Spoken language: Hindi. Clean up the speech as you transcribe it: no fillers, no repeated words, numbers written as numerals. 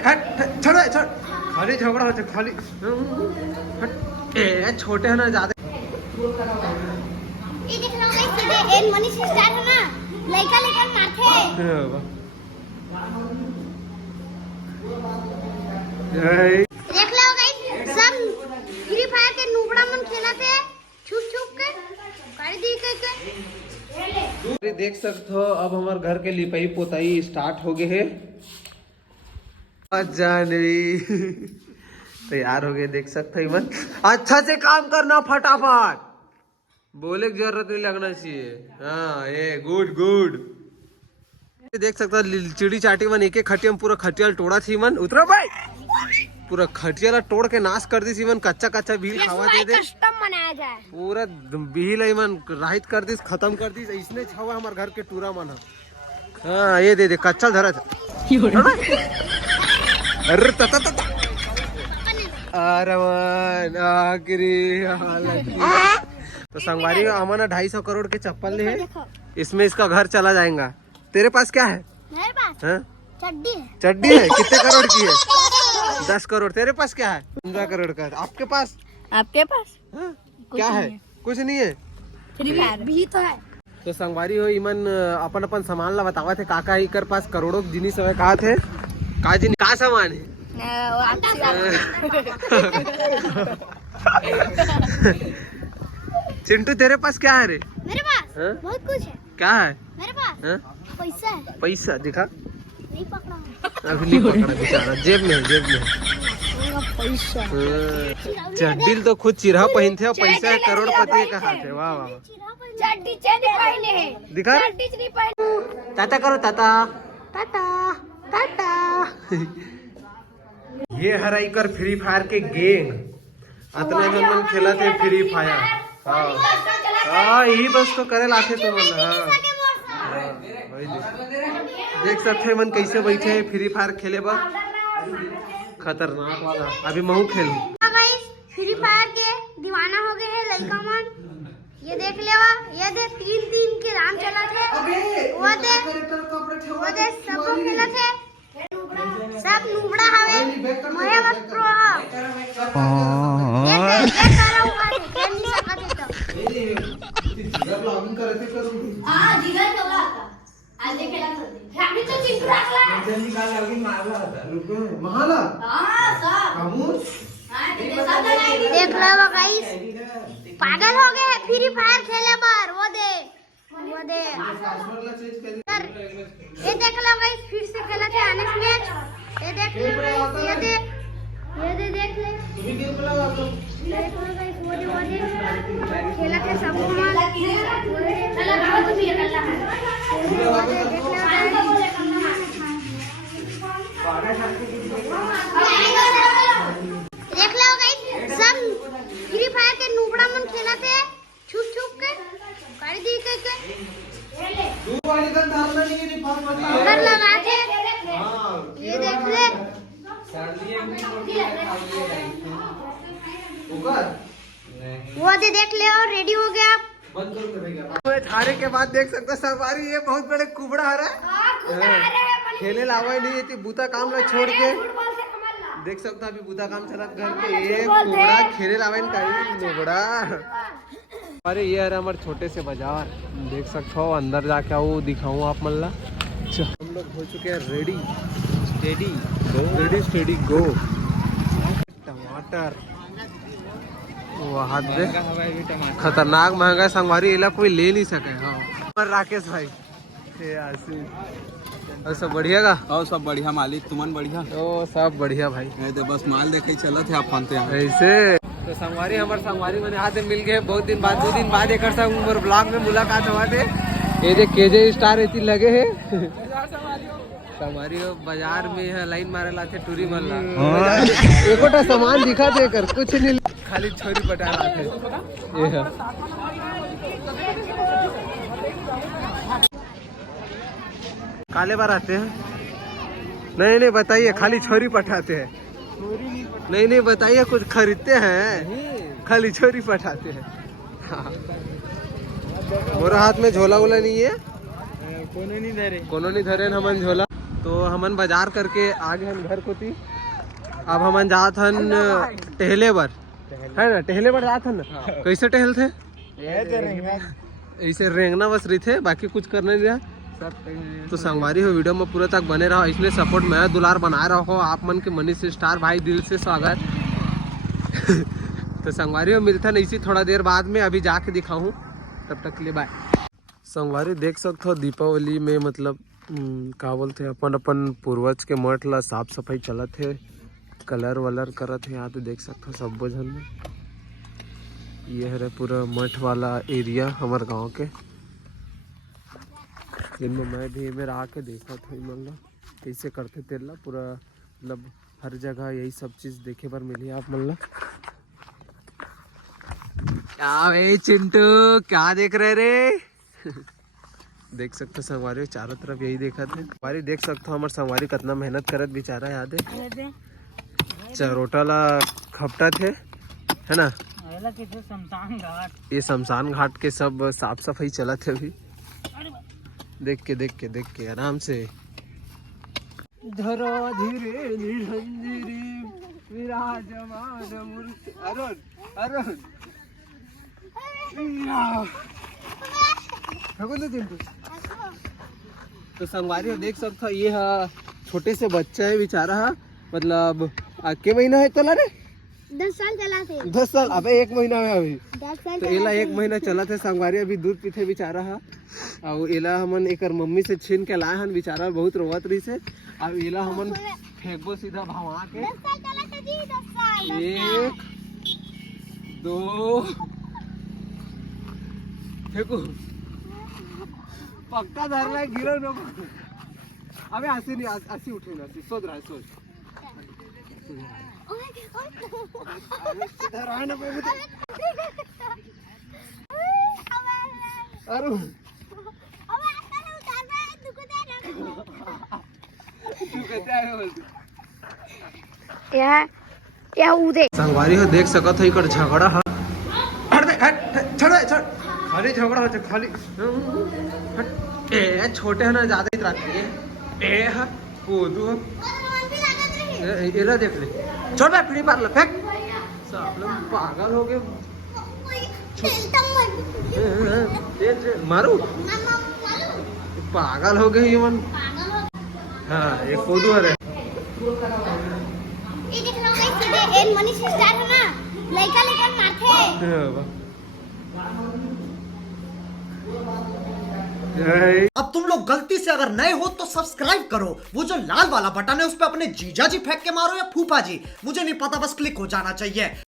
छोड़ो छोड़, खाली झगड़ा होते खाली। छोटे है ना ज्यादा। ये देख लो गाइस, सीधे एन मनी से स्टार्ट है ना, लड़का लड़का मारते हैं। देख लो गाइस, सब फ्री फायर के नुबड़ा मन खेला थे, छुप छुप के कर दी के। देख सकते हो अब हमारे घर के लिपाई पोताई स्टार्ट हो गए है। जानवी तैयार हो गए, देख सकते हो। अच्छा से काम करना, फटाफट, बोले की जरूरत नहीं लगना चाहिए। हाँ ये गुड गुड। देख सकते हो चिड़ी चाटी मन एक खटिया में पूरा खटिया तोड़ा थी मन। उतरो भाई, पूरा खटिया ला तोड़ के नाश कर दी थी मन। कच्चा कच्चा भील खावा दे दे, कस्टम बनाया जाए। पूरा भील मन राहित कर दी, खत्म कर दी। इसने छावा हमारे घर के टूरा मन। हाँ ये दे कच्चा धरा था। अरे आखिरी हालत। तो संगवारी हमारा 250 करोड़ के चप्पल है, इसमें इसका घर चला जाएगा। तेरे पास क्या है? मेरे पास चड्डी है। चड्डी है? कितने करोड़ की है? 10 करोड़। तेरे पास क्या है? 15 करोड़ का। आपके पास? आपके पास क्या है? कुछ नहीं है। फ्री फायर भी तो है। तो संगवारी हो इमन अपन अपन सामान ला बतावा थे, काका इकर पास करोड़ों जिनिस है। कहा थे का जिनिस का सामान है? चिंटू तेरे पास क्या है रे? मेरे पास बहुत कुछ है। क्या है मेरे पास? पैसा है। पैसा दिखा। नहीं पकड़ा अभी नहीं पकड़ा बेचारा, जेब में जेब में पैसा। चड्डी तो खुद चिरहा पहनते हो, पैसा करोड़पति का हाथ है। वाह वाह, चड्डी पहने हैं। दिखा। टाटा करो, टाटा टाटा टाटा। ये हराई कर फ्री फायर के गैंग अतने मन खेला थे फ्री फायर। हाँ यही बस तो करे लाते तो मन। देख सकते मन कैसे बैठे हैं फ्री फायर खेले बा, खतरनाक वाला। अभी महू खेलू। फ्री फायर के दीवाना हो गए हैं लड़का मन। ये देख लेवा, ये देख 3 के राम चला थे। वो देख सब खेला थे, सब नुबड़ा हवे। मोहे बस प्रो हा। ये सारा उखाड़ खेल नहीं सकते तो। जिगर लॉगिंग करते करूं। हां जिगर चला था आज खेला था। अभी तो चिंटू रखला जल्दी का लॉगिंग मारला था। रुको महाला। हां सब कामूर। देख लो गाइस, पागल हो गए हैं फ्री फायर खेले बार। वो दे ये देख लो गाइस, फिर से खेला थे नेक्स्ट मैच। ये देख लो गाइस, ये दे देख ले। तुम्हें क्यों बोला तो देख लो गाइस, वो दे खेला थे सब मार। चला आओ तुम ये करना है। देख लो गाइस, सब फ्री फायर के नुबड़ा मन खेला थे, छुप छुप के कर दी के। दो वाली का डालना नहीं है, फास्ट वाली उधर लगा थे। ये देख ले। वो दे देख ले और रेडी हो गया। बंद करो। थारे के बाद देख सकते सवारी, ये बहुत बड़े कुबड़ा आ रहा है। खेले लावा नहीं है, बूता काम ला छोड़ के। देख सकते अभी बूता काम चला घर पे। ये कुबड़ा खेले लावा कुबड़ा। अरे ये अरे हमारे छोटे से बाजार देख सकते हो। अंदर जाके आओ, दिखाऊं आप मल्ला। हम लोग हो चुके हैं रेडी स्टेडी गो। टमाटर खतरनाक महंगा संगवारी, इला कोई ले नहीं सके। हाँ राकेश भाई और सब बढ़िया का? और सब बढ़िया मालिक, तुमन बढ़िया? ओ सब बढ़िया भाई। तो बस माल देखे चलो थे आप फनते हैं ऐसे। तो संगवारी हमारे संगवारी मैंने हाथ मिल गए बहुत दिन बाद। 2 दिन बाद एक ब्लॉग में मुलाकात हुआ थे। ये जो केजे स्टार इतनी लगे है संगवारी बाजार में है, लाइन मारे लाते टूरी मल्ला। एकोटा सामान दिखा दे कर कुछ नहीं, खाली छोरी पटा लाते। ये है काले बार आते हैं। नहीं बताइए, खाली छोरी पठाते हैं। नहीं बताइए, कुछ खरीदते हैं, खाली छोरी पठाते हैं। हाँ। मेरा हाथ में झोला वोला नहीं है, कोनो नहीं धरे हम झोला। तो हमन बाजार करके आ गए हन घर को थी। अब हमन जात हन टहले बर, है ना, टहले बर जात हन ना। कैसे टहल थे? ऐसे रेंगना बस रही थे, बाकी कुछ करना नहीं रहा। तो संगवारी हो वीडियो में पूरा तक बने रहो, इसलिए सपोर्ट मैं दुलार बना रहा हो आप मन के। मनीष स्टार भाई दिल से स्वागत। तो संगवारी हो मिलता नहीं इसी थोड़ा देर बाद में, अभी जाके दिखाऊं, तब तक के लिए बाय। संगवारी देख सकते हो दीपावली में मतलब का बोलते अपन अपन पूर्वज के मठ ला साफ सफाई चलत है, कलर वलर करत है। यहाँ पे देख सकते हो सब जन में। ये है पूरा मठ वाला एरिया हमारे गांव के, जिनमें मैं भी में आके देखा था मतलब कैसे करते तेला पूरा, मतलब हर जगह यही सब चीज देखे पर मिली आप मतलब। क्या भाई चिंटू क्या देख रहे रे? देख सकते हो संगवारी चारों तरफ यही देखा थे। संगवारी देख सकते हो हमारे संगवारी कितना मेहनत करत बेचारा, याद है चरोटा ला खपटा थे, है ना। ये शमशान घाट के सब साफ सफाई चला थे अभी। देख के आराम से। धरा धीरे निरंजरी विराजमान मूर्ति। अरुण तो संगवारी देख सकते हो ये छोटे से बच्चा है बेचारा, मतलब के महीना है चला रे? 10 साल चला थे। 10 साल, अबे 1 महीना है अभी। 10 साल तो एला 1 महीना चला थे संगवारी, अभी दूध पीते बेचारा है। और एला हमन एक मम्मी से छीन के लाए हन, बेचारा बहुत रोवत रही से। अब एला हमन फेंकबो सीधा भवा के। 10 साल चला थे जी, 10 साल। 1 2 फेंको, पक्का धरला गिरो न। अबे हंसी नहीं, हंसी उठे ना, सोच रहा है सोच। सीधा रहा ना पे मुझे। अरुण तू कैसे आया बोलती? या उदे संगवारी हो देख सकत हो इकर झगड़ा है। हट छोड़ खाली झगड़ा हो खाली। हट ए छोटे है ना, ज्यादा ही रात के ए है कोदू है। एला देख ले, छोड़ बे फ्री मार ले, फेंक। सब लोग पागल हो गए। मारू पागल हो गए ये मन। हाँ ये कोदू है। ये देख रहा हूं सीधे एन मनीष स्टार है ना, लड़का लेकर मारते। अब तुम लोग गलती से अगर नए हो तो सब्सक्राइब करो, वो जो लाल वाला बटन है उस पे अपने जीजा जी फेंक के मारो या फूफा जी, मुझे नहीं पता, बस क्लिक हो जाना चाहिए।